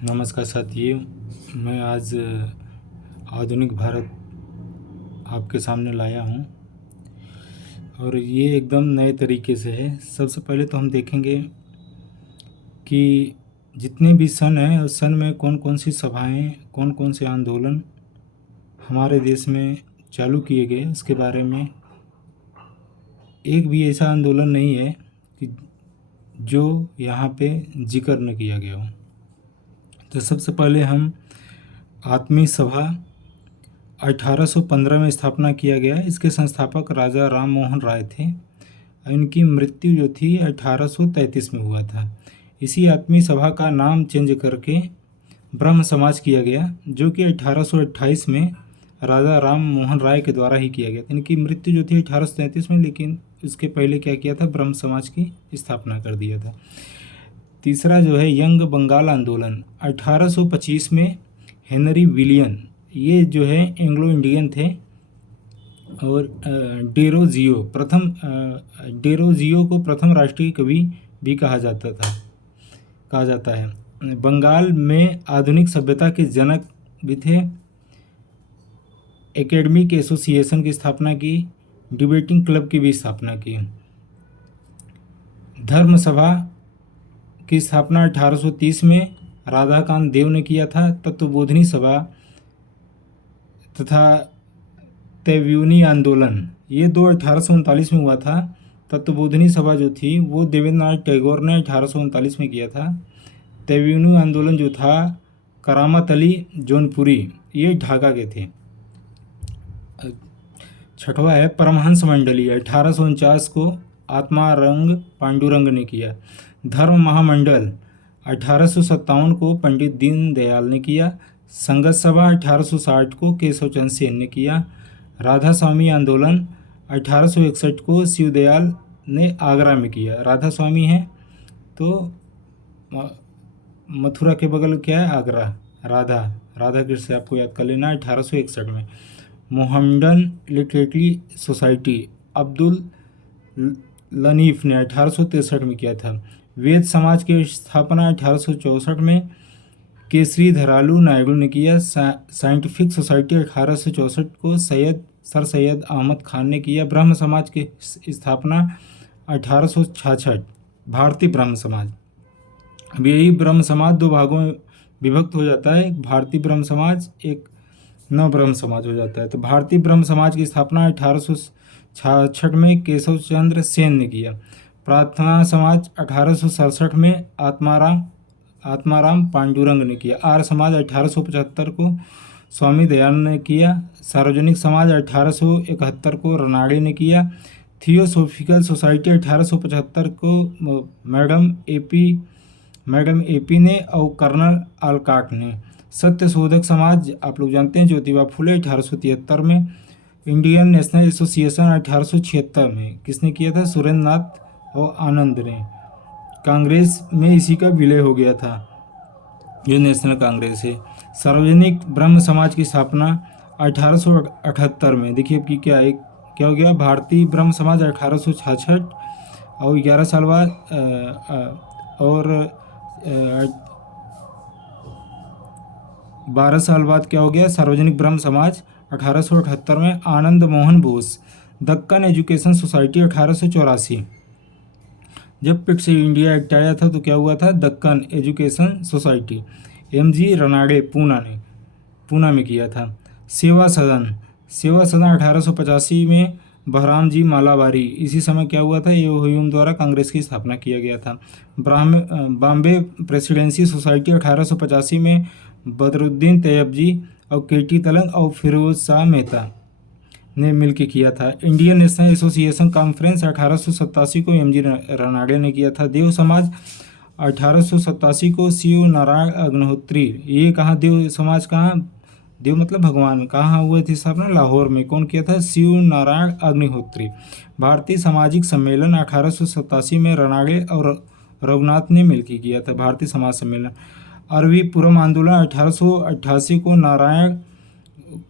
नमस्कार साथियों, मैं आज आधुनिक भारत आपके सामने लाया हूँ और ये एकदम नए तरीके से है। सबसे पहले तो हम देखेंगे कि जितने भी सन हैं उस सन में कौन कौन सी सभाएं, कौन कौन से आंदोलन हमारे देश में चालू किए गए, उसके बारे में। एक भी ऐसा आंदोलन नहीं है कि जो यहाँ पे जिक्र न किया गया हो। तो सबसे पहले हम आत्मीय सभा 1815 में स्थापना किया गया। इसके संस्थापक राजा राम मोहन राय थे। इनकी मृत्यु जो थी 1833 में हुआ था। इसी आत्मीय सभा का नाम चेंज करके ब्रह्म समाज किया गया, जो कि 1828 में राजा राम मोहन राय के द्वारा ही किया गया था। इनकी मृत्यु जो थी 1833 में, लेकिन उसके पहले क्या किया था, ब्रह्म समाज की स्थापना कर दिया था। तीसरा जो है यंग बंगाल आंदोलन 1825 में हेनरी विलियन, ये जो है एंग्लो इंडियन थे। और डेरोजियो को प्रथम राष्ट्रीय कवि भी कहा जाता है। बंगाल में आधुनिक सभ्यता के जनक भी थे। एकेडमिक एसोसिएशन की स्थापना की, डिबेटिंग क्लब की भी स्थापना की। धर्म सभा की स्थापना 1830 में राधाकांत देव ने किया था। तत्वबोधिनी सभा तथा त्रिवेणी आंदोलन, ये दो 1839 में हुआ था। तत्वबोधिनी सभा जो थी वो देवेंद्रनाथ टैगोर ने 1839 में किया था। त्रिवेणी आंदोलन जो था करामत अली जौनपुरी, ये ढाका के थे। छठवा है परमहंस मंडली, 1849 को आत्मारंग पांडुरंग ने किया। धर्म महामंडल 1857 को पंडित दीनदयाल ने किया। संगत सभा 1860 को केशव चंद्र सेन ने किया। राधा स्वामी आंदोलन 1861 को शिवदयाल ने आगरा में किया। राधा स्वामी हैं तो मथुरा के बगल क्या है, आगरा। राधा कृष्ण से आपको याद कर लेना। 1861 में मोहम्मडन लिटरेटरी सोसाइटी अब्दुल लनीफ ने 1863 में किया था। वेद समाज की स्थापना 1864 में केसरी धरालू नायडू ने किया। साइंटिफिक सोसाइटी 1864 को सर सैयद अहमद खान ने किया। ब्रह्म समाज की स्थापना 1866, भारतीय ब्रह्म समाज। अब यही ब्रह्म समाज दो भागों में विभक्त हो जाता है, एक भारतीय ब्रह्म समाज, एक नव ब्रह्म समाज हो जाता है। तो भारतीय ब्रह्म समाज की स्थापना 1866 में केशव चंद्र सेन ने किया। प्रार्थना समाज 1867 में आत्माराम पांडुरंग ने किया। आर्य समाज 1875 को स्वामी दयानंद ने किया। सार्वजनिक समाज 1871 को रनाड़े ने किया। थियोसोफिकल सोसाइटी 1875 को मैडम एपी ने और कर्नल आलकाट ने। सत्य शोधक समाज आप लोग जानते हैं, ज्योतिबा फुले 1873 में। इंडियन नेशनल एसोसिएशन 1876 में किसने किया था, सुरेंद्र नाथ और आनंद ने। कांग्रेस में इसी का विलय हो गया था, जो नेशनल कांग्रेस है। सार्वजनिक ब्रह्म समाज की स्थापना 1878 में। देखिए अब कि क्या हो गया, भारतीय ब्रह्म समाज 1866 और 11 साल बाद और 12 साल बाद क्या हो गया, सार्वजनिक ब्रह्म समाज 1878 में। Anand Mohan Bose, Deccan education society 1884। जब पिट्स इंडिया एक्ट आया था तो क्या हुआ था, Deccan education society. MG Ranade Poona में किया था। सेवा सदन 1885 में बहराम जी मालाबारी। इसी समय क्या हुआ था, ये ह्यूम द्वारा कांग्रेस की स्थापना किया गया था। बॉम्बे प्रेसिडेंसी सोसाइटी 1885 में बदरुद्दीन तैयबजी और केटी तलंग और फिरोज शाह मेहता ने मिलकर किया था। इंडियन नेशनल एसोसिएशन कॉन्फ्रेंस 1887 को एमजी रनाडे ने किया था। देव समाज 1887 को शिव नारायण अग्निहोत्री, ये कहाँ देव समाज, कहाँ देव मतलब भगवान, कहाँ हुए थे स्थापना, लाहौर में। कौन किया था, शिव नारायण अग्निहोत्री। भारतीय सामाजिक सम्मेलन 1887 में रनाडे और रघुनाथ ने मिलकर किया था, भारतीय समाज सम्मेलन। अरवी पुरम आंदोलन 1888 को नारायण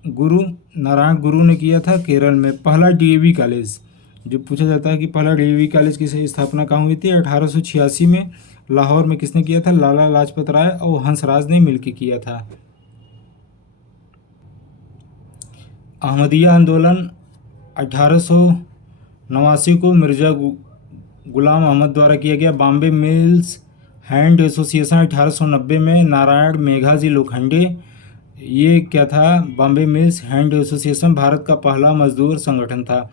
गुरु ने किया था, केरल में। पहला डीएवी कॉलेज, जो पूछा जाता है कि पहला डीएवी कॉलेज की स्थापना कहाँ हुई थी, 1886 में लाहौर में किसने किया था? लाला लाजपत राय और हंसराज ने मिलकर किया था। अहमदिया आंदोलन 1889 को मिर्जा गुलाम अहमद द्वारा किया गया। बॉम्बे मिल्स हैंड एसोसिएशन 1890 में नारायण मेघाजी लोखंडे, ये क्या था? Bombay mills hand association Bharat का पहला मजदूर संगठन था।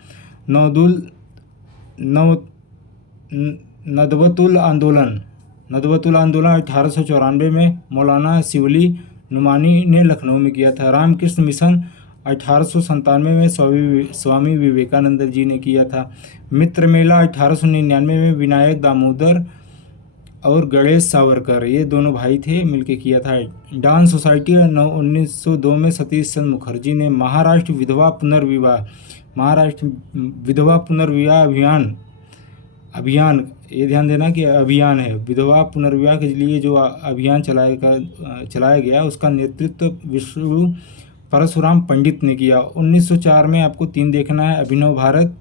नदवतुल आंदोलन 1894 में मौलाना शिवली नुमानी ने लखनऊ में किया था। रामकृष्ण मिशन 1897 में स्वामी विवेकानंद जी ने किया था। मित्र मेला 1899 में विनायक दामोदर और गणेश सावरकर, ये दोनों भाई थे, मिलके किया था। डांस सोसाइटी 1902 में सतीश चंद्र मुखर्जी ने। महाराष्ट्र विधवा पुनर्विवाह अभियान, ये ध्यान देना कि अभियान है, विधवा पुनर्विवाह के लिए जो अभियान चलाया गया उसका नेतृत्व विष्णु परशुराम पंडित ने किया। 1904 में आपको 3 देखना है। अभिनव भारत,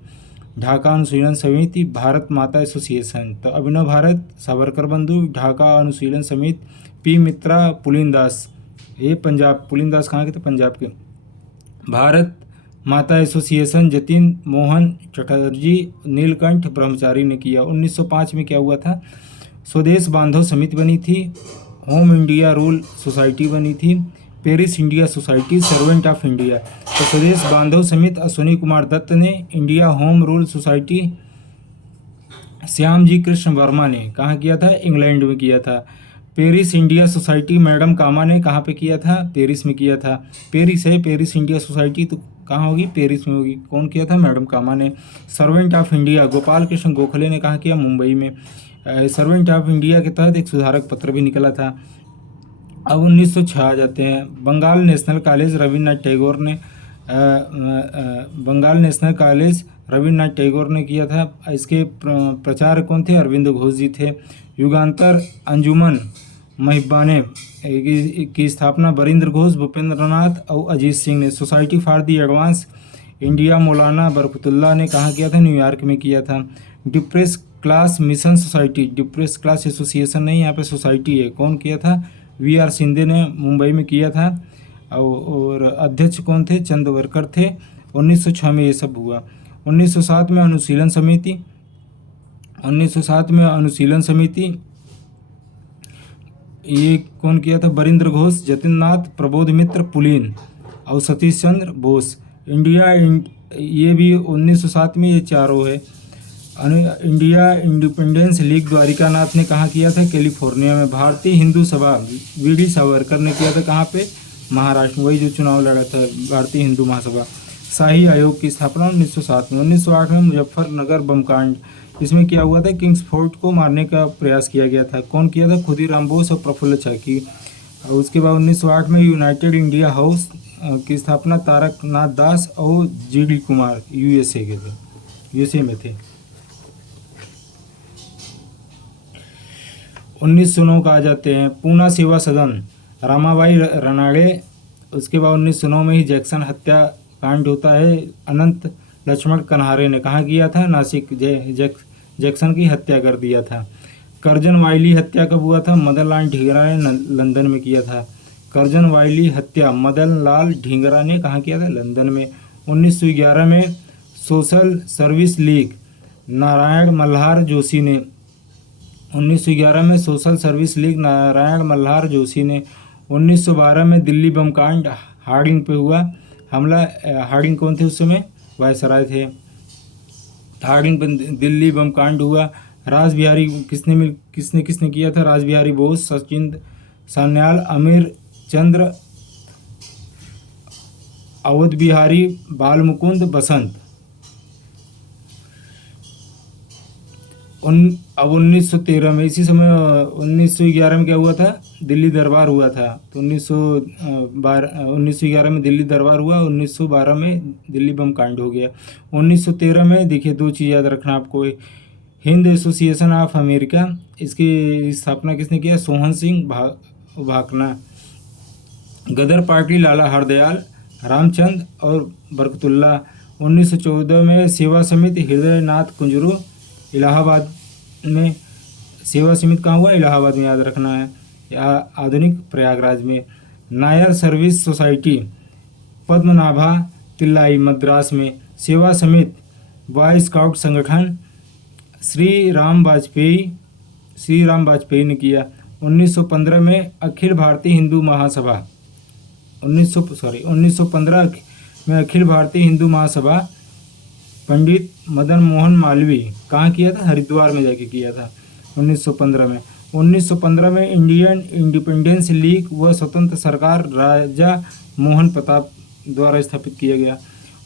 ढाका अनुशीलन समिति, भारत माता एसोसिएशन। तो अभिनव भारत सावरकर बंधु, ढाका अनुशीलन समिति पी मित्रा पुलिनदास, ये पंजाब, पुलिनदास कहाँ के थे? पंजाब के। भारत माता एसोसिएशन जतिन मोहन चटर्जी नीलकंठ ब्रह्मचारी ने किया। 1905 में क्या हुआ था? स्वदेश बांधव समिति बनी थी, होम इंडिया रूल सोसाइटी बनी थी, Paris India society, servant of India. तो स्वदेश बांधव समिति अश्विनी कुमार दत्त ने, India home rule society Shyam ji Krishna Varma ने कहाँ किया था? इंग्लैंड में किया था। Paris India society madam Cama ने कहाँ पे किया था? पेरिस में किया था। पेरिस है, पेरिस इंडिया सोसाइटी तो कहाँ होगी? पेरिस में होगी। कौन किया था? मैडम कामा ने। Servant of India Gopal Krishna Gokhale ने कहाँ किया? मुंबई में। सर्वेंट ऑफ इंडिया के तहत एक सुधारक पत्र भी निकला था। अब 1906 आ जाते हैं। बंगाल नेशनल कॉलेज रविन्द्रनाथ टैगोर ने किया था। इसके प्रचारक कौन थे? अरविंद घोष जी थे। युगांतर अंजुमन महिबाने की स्थापना बरिंद्र घोष, भूपेंद्र नाथ और अजीत सिंह ने। Society for the advance India मौलाना बरकतुल्लाह ने कहाँ किया था? न्यूयॉर्क में किया था। Depress class mission society, depress class association नहीं, यहाँ पे सोसाइटी है, कौन किया था? वी.आर. शिंदे ने मुंबई में किया था। और अध्यक्ष कौन थे? चंद्रवरकर थे। 1906 में ये सब हुआ। 1907 में अनुशीलन समिति, ये कौन किया था? बरिंद्र घोष, जतिन नाथ, प्रबोध मित्र पुलिन और सतीश चंद्र बोस। ये भी 1907 में, ये चारों है। इंडिया इंडिपेंडेंस लीग द्वारिका नाथ ने कहाँ किया था? कैलिफोर्निया में। भारतीय हिंदू सभा वी.डी. सावरकर ने किया था कहाँ पे? महाराष्ट्र में, वही जो चुनाव लड़ा था, भारतीय हिंदू महासभा। शाही आयोग की स्थापना 1907 में। 1908 में मुजफ्फरनगर बम कांड, इसमें क्या हुआ था? किंग्स फोर्ट को मारने का प्रयास किया गया था। कौन किया था? खुदीराम बोस और प्रफुल्ल चाकी। और उसके बाद 1908 में यूनाइटेड इंडिया हाउस की स्थापना तारक नाथ दास और जी.डी. कुमार यूएसए में थे। 1909 का आ जाते हैं। पूना सेवा सदन रामाबाई रनाड़े। उसके बाद 1909 में ही जैक्सन हत्याकांड होता है। अनंत लक्ष्मण कन्हारे ने कहाँ किया था? नासिक। जैक्सन की हत्या कर दिया था। कर्जन वाइली हत्या कब हुआ था? मदन लाल ढींगरा ने लंदन में किया था। कर्जन वाइली हत्या मदन लाल ढींगरा ने कहाँ किया था? लंदन में। 1911 में social service league Narayan Malhar Joshi ने। 1911 में social service league Narayan Malhar Joshi ने। 1912 में दिल्ली बम कांड, हार्डिंग पे हुआ हमला। हार्डिंग कौन थे उस समय? वायसराय थे। हार्डिंग पर दिल्ली बम कांड हुआ। रासबिहारी किसने किया था? रासबिहारी बोस, सचिन सान्याल, अमीर चंद्र, अवध बिहारी, बालमुकुंद, बसंत। अब 1913 में, इसी समय 1911 में क्या हुआ था? दिल्ली दरबार हुआ था। तो 1911 में दिल्ली दरबार हुआ, 1912 में दिल्ली बम कांड हो गया। 1913 में देखिए 2 चीज़ याद रखना आपको। हिंद एसोसिएशन ऑफ अमेरिका, इसकी स्थापना किसने किया? सोहन सिंह भाकना। गदर पार्टी लाला हरदयाल, रामचंद और बरकतुल्ला। 1914 में सेवा समिति हृदयनाथ कुंजरू इलाहाबाद में। सेवा समिति कहाँ हुआ? इलाहाबाद में, याद रखना है, या आधुनिक प्रयागराज में। नायर सर्विस सोसाइटी पद्मनाभा तिल्लाई मद्रास में। सेवा समिति बॉय स्काउट संगठन श्री राम वाजपेयी ने किया। 1915 में अखिल भारतीय हिंदू महासभा 1915 में अखिल भारतीय हिंदू महासभा पंडित मदन मोहन मालवीय कहाँ किया था? हरिद्वार में जाके किया था 1915 में। 1915 में इंडियन इंडिपेंडेंस लीग व स्वतंत्र सरकार राजा मोहन प्रताप द्वारा स्थापित किया गया।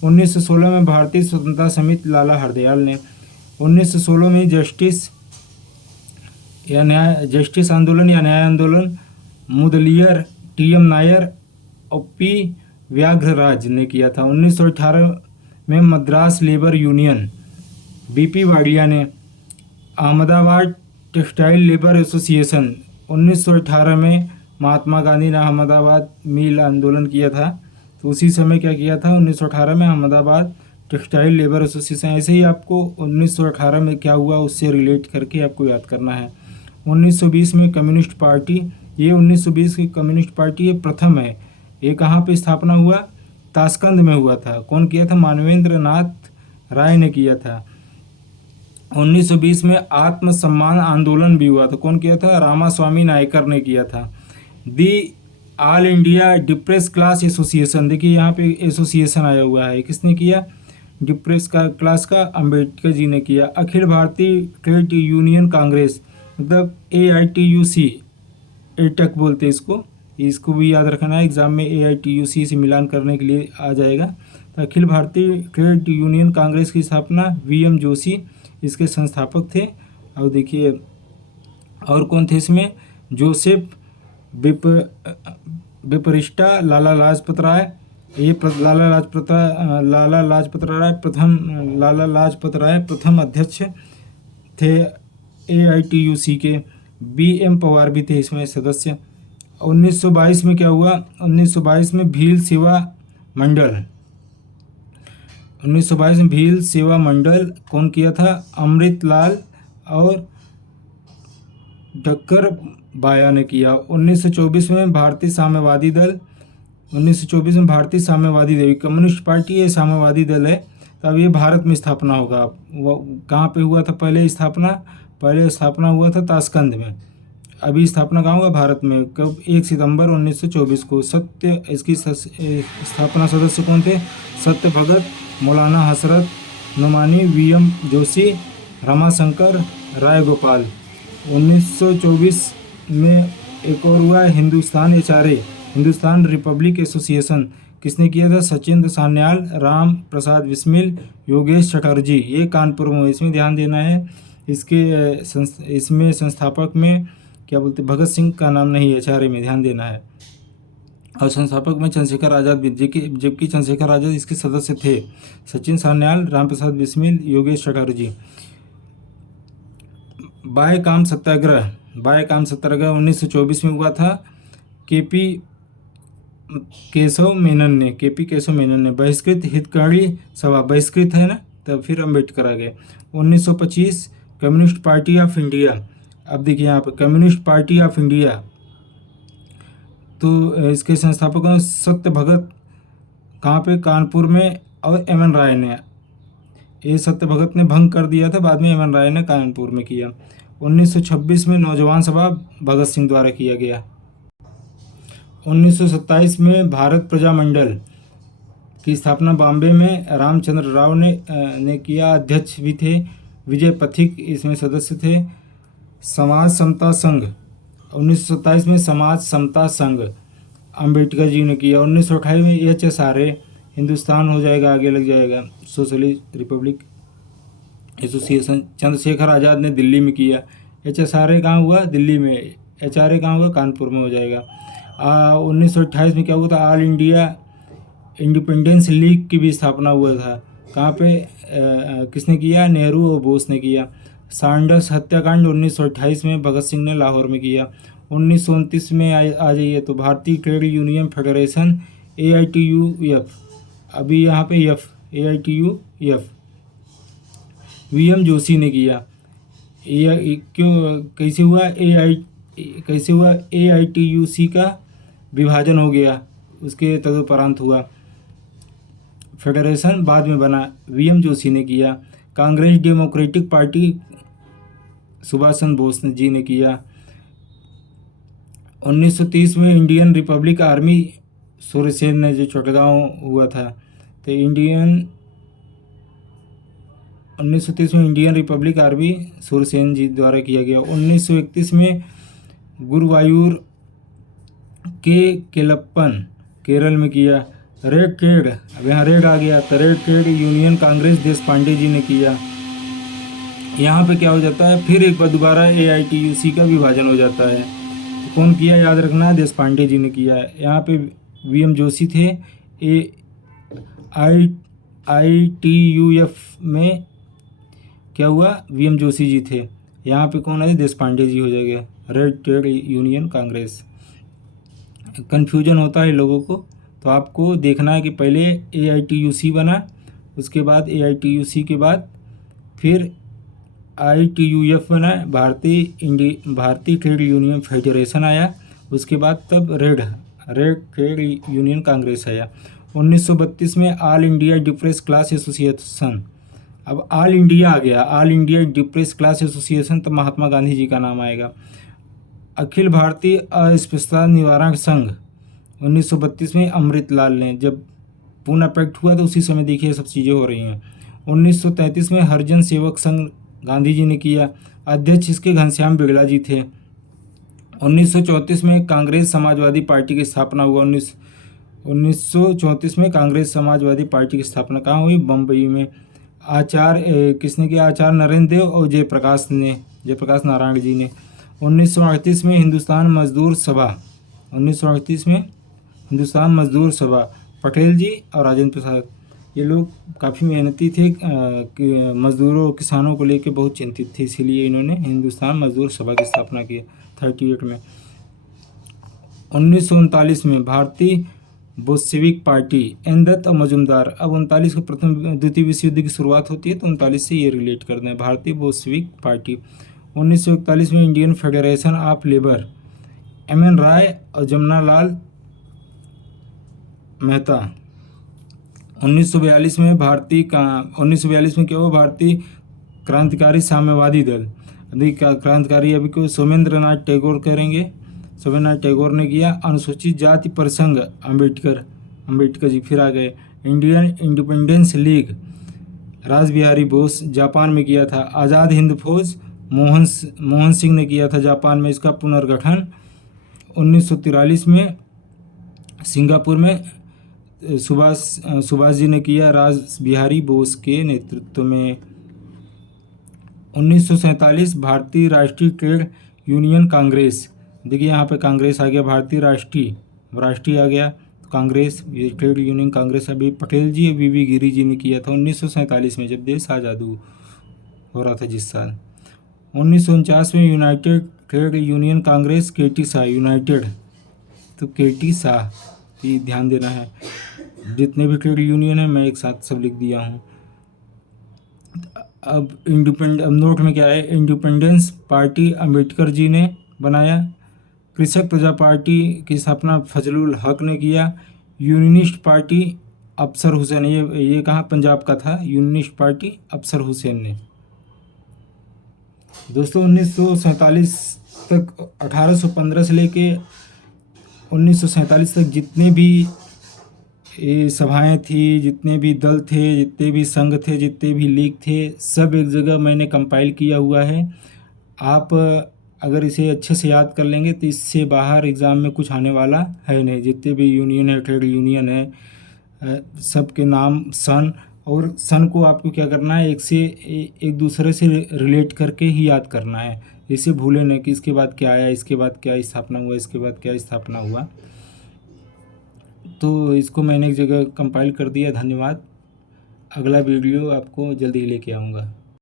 1916 में भारतीय स्वतंत्रता समिति लाला हरदयाल ने। 1916 में जस्टिस आंदोलन या न्याय आंदोलन मुदलियर टीएम नायर और पी व्याघ्रराज ने किया था। 1918 में Madras labour union BP Wadia ने। अहमदाबाद टेक्सटाइल लेबर एसोसिएशन 1918 में महात्मा गांधी ने अहमदाबाद मिल आंदोलन किया था, तो उसी समय क्या किया था? 1918 में अहमदाबाद टेक्सटाइल लेबर एसोसिएशन। ऐसे ही आपको 1918 में क्या हुआ उससे रिलेट करके आपको याद करना है। 1920 में कम्युनिस्ट पार्टी, ये 1920 की कम्युनिस्ट पार्टी ये प्रथम है। ये कहाँ पे स्थापना हुआ? ताशकंद में हुआ था। कौन किया था? मानवेंद्र नाथ राय ने किया था। 1920 में आत्मसम्मान आंदोलन भी हुआ था। कौन किया था? रामास्वामी नायकर ने किया था। The all India depress class association, देखिए यहाँ पे एसोसिएशन आया हुआ है, किसने किया? डिप्रेस का क्लास का अंबेडकर जी ने किया। अखिल भारतीय ट्रेड यूनियन कांग्रेस मतलब AITUC, एटक बोलते हैं इसको भी याद रखना है, एग्जाम में AITUC से मिलान करने के लिए आ जाएगा। तो अखिल भारतीय ट्रेड यूनियन कांग्रेस की स्थापना VM जोशी इसके संस्थापक थे। और देखिए और कौन थे इसमें? जोसेफ बेपरिस्टा, लाला लाजपत राय, ये लाला लाजपत राय प्रथम अध्यक्ष थे AITUC के। BM पवार भी थे इसमें सदस्य। 1922 में क्या हुआ? 1922 में भील सेवा मंडल 1922 में भील सेवा मंडल कौन किया था? अमृतलाल और डक्कर बाया ने किया। 1924 में भारतीय साम्यवादी दल 1924 में भारतीय साम्यवादी दल, कम्युनिस्ट पार्टी ये साम्यवादी दल है। तब ये भारत में स्थापना होगा। वो कहाँ पे हुआ था पहले स्थापना हुआ था ताशकंद में। अभी स्थापना कहाँ हुआ? भारत में। कब? 1 सितंबर 1924 को। इसकी स्थापना सदस्य कौन थे? सत्य भगत, मौलाना हसरत नुमानी, VM जोशी, रमाशंकर राय गोपाल। 1924 में एक और हुआ हिंदुस्तान रिपब्लिक एसोसिएशन, किसने किया था? सचिंद्र सान्याल, राम प्रसाद बिस्मिल, योगेश चटर्जी। ये कानपुर में, इसमें ध्यान देना है। इसमें संस्थापक में क्या बोलते? भगत सिंह का नाम नहीं है, HRA में ध्यान देना है। और संस्थापक में चंद्रशेखर आज़ाद भी, जबकि चंद्रशेखर आज़ाद इसके सदस्य थे। सचिन सान्याल, राम प्रसाद बिस्मिल, योगेश चटर्जी। बाय काम सत्याग्रह 1924 में हुआ था। KP केशव मेनन ने। बहिष्कृत हितग्राही सभा, बहिष्कृत है ना, तब फिर अम्बेडकर आ गए। 1925 कम्युनिस्ट पार्टी ऑफ इंडिया। अब देखिए यहाँ पर कम्युनिस्ट पार्टी ऑफ इंडिया, तो इसके संस्थापक हैं सत्य भगत, कहाँ पे? कानपुर में। और MN राय ने, ये सत्य भगत ने भंग कर दिया था, बाद में MN राय ने कानपुर में किया। 1926 में नौजवान सभा भगत सिंह द्वारा किया गया। 1927 में भारत प्रजामंडल की स्थापना बॉम्बे में रामचंद्र राव ने किया। अध्यक्ष भी थे विजय पथिक, इसमें सदस्य थे। समाज समता संघ 1927 में समाज समता संघ अंबेडकर जी ने किया। 1928 में HSRA, हिंदुस्तान हो जाएगा, आगे लग जाएगा, socialist Republic association, Chandrashekhar Azad ने दिल्ली में किया। HSRA कहाँ हुआ? दिल्ली में। HRA कहाँ हुआ? कानपुर में हो जाएगा। 1928 में क्या हुआ था? ऑल इंडिया इंडिपेंडेंस लीग की भी स्थापना हुआ था। कहाँ पे? किसने किया? नेहरू और बोस ने किया। सैंडर्स हत्याकांड 1928 में भगत सिंह ने लाहौर में किया। 1929 में आ जाइए तो भारतीय ट्रेड यूनियन फेडरेशन AITUF, अभी यहाँ पे AITUF VM जोशी ने किया। क्यों कैसे हुआ AITUC का विभाजन हो गया, उसके तदुपरांत हुआ। फेडरेशन बाद में बना, VM जोशी ने किया। कांग्रेस डेमोक्रेटिक पार्टी सुभाष चंद्र बोस जी ने किया। 1930 में इंडियन रिपब्लिक आर्मी सूर्यसेन ने जो चटगांव हुआ था, तो 1930 में इंडियन रिपब्लिक आर्मी सूर्यसेन जी द्वारा किया गया। 1931 में गुरुवायूर के केलप्पन केरल में किया। रेड केड, अब यहाँ रेड आ गया, तो रेड केड यूनियन कांग्रेस देश पांडे जी ने किया। यहाँ पे क्या हो जाता है, फिर एक बार दोबारा AITUC का विभाजन हो जाता है। तो कौन किया, याद रखना, देश पांडे जी ने किया है। यहाँ पे VM जोशी थे। AITUF में क्या हुआ, VM जोशी जी थे। यहाँ पे कौन है, देश पांडे जी हो जाएगा। Red trade union Congress. Confusion होता है लोगों को, तो आपको देखना है कि पहले AITUC बना, उसके बाद AITUC के बाद फिर ITUF बना, भारतीय ट्रेड यूनियन फेडरेशन आया, उसके बाद तब रेड ट्रेड यूनियन कांग्रेस आया। 1932 में all India depress class association, अब ऑल इंडिया आ गया, all India depress class association, तब महात्मा गांधी जी का नाम आएगा। अखिल भारतीय अस्पृश्यता निवारण संघ 1932 में अमृतलाल ने, जब पूना पैक्ट हुआ तो उसी समय देखिए सब चीज़ें हो रही हैं। 1933 में हरिजन सेवक संघ गांधी जी ने किया, अध्यक्ष इसके घनश्याम बिगला जी थे। 1934 में कांग्रेस समाजवादी पार्टी की स्थापना हुआ। 1934 में कांग्रेस समाजवादी पार्टी की स्थापना कहाँ हुई, बम्बई में। किसने किया, आचार्य नरेंद्र देव और जयप्रकाश नारायण जी ने। 1938 में हिंदुस्तान मजदूर सभा, पटेल जी और राजेंद्र प्रसाद, ये लोग काफ़ी मेहनती थे, मजदूरों किसानों को लेकर बहुत चिंतित थे, इसीलिए इन्होंने हिंदुस्तान मजदूर सभा की स्थापना की 38 में। 1939 में भारतीय बोल्शेविक पार्टी, एन दत्त और मजूमदार। अब 39 को द्वितीय विश्व युद्ध की शुरुआत होती है, तो 39 से ये रिलेट करते हैं, भारतीय बोल्शेविक पार्टी। 1941 में Indian federation of labour, MN राय और जमुना लाल मेहता। 1942 में क्या हुआ, भारतीय क्रांतिकारी साम्यवादी दल। अभी क्रांतिकारी अभी को सोमेंद्र नाथ टैगोर करेंगे, सोमेंद्र नाथ टैगोर ने किया। अनुसूचित जाति परिसंघ, अंबेडकर जी फिर आ गए। इंडियन इंडिपेंडेंस लीग, रास बिहारी बोस जापान में किया था। आज़ाद हिंद फौज, मोहन सिंह ने किया था जापान में इसका पुनर्गठन। 1943 में सिंगापुर में सुभाष जी ने किया, रास बिहारी बोस के नेतृत्व में। 1947 भारतीय राष्ट्रीय ट्रेड यूनियन कांग्रेस, देखिए यहाँ पे कांग्रेस आ गया, भारतीय राष्ट्रीय आ गया, कांग्रेस, ये ट्रेड यूनियन कांग्रेस अभी पटेल जी और BB गिरी जी ने किया था 1947 में, जब देश आज़ाद हो रहा था जिस साल। 1949 में United trade union Congress, KT Shah United, तो KT शाह की ध्यान देना है, जितने भी ट्रेड यूनियन है मैं एक साथ सब लिख दिया हूँ। अब नोट में क्या है, इंडिपेंडेंस पार्टी अम्बेडकर जी ने बनाया। कृषक प्रजा पार्टी की स्थापना फजलुल हक ने किया। यूनियनिस्ट पार्टी अफसर हुसैन, ये कहाँ, पंजाब का था, यूनियनिस्ट पार्टी अफसर हुसैन ने। दोस्तों 1947 तक, 1815 से लेके 1947 तक जितने भी सभाएं थी, जितने भी दल थे, जितने भी संघ थे, जितने भी लीग थे, सब एक जगह मैंने कंपाइल किया हुआ है। आप अगर इसे अच्छे से याद कर लेंगे तो इससे बाहर एग्ज़ाम में कुछ आने वाला है नहीं। जितने भी यूनियन है, ट्रेड यूनियन है, सब के नाम, सन को आपको क्या करना है, एक दूसरे से रिलेट करके ही याद करना है, इसे भूले नहीं कि इसके बाद क्या आया, इसके बाद क्या स्थापना हुआ, इसके बाद क्या स्थापना हुआ। तो इसको मैंने एक जगह कंपाइल कर दिया। धन्यवाद। अगला वीडियो आपको जल्दी ही लेके आऊँगा।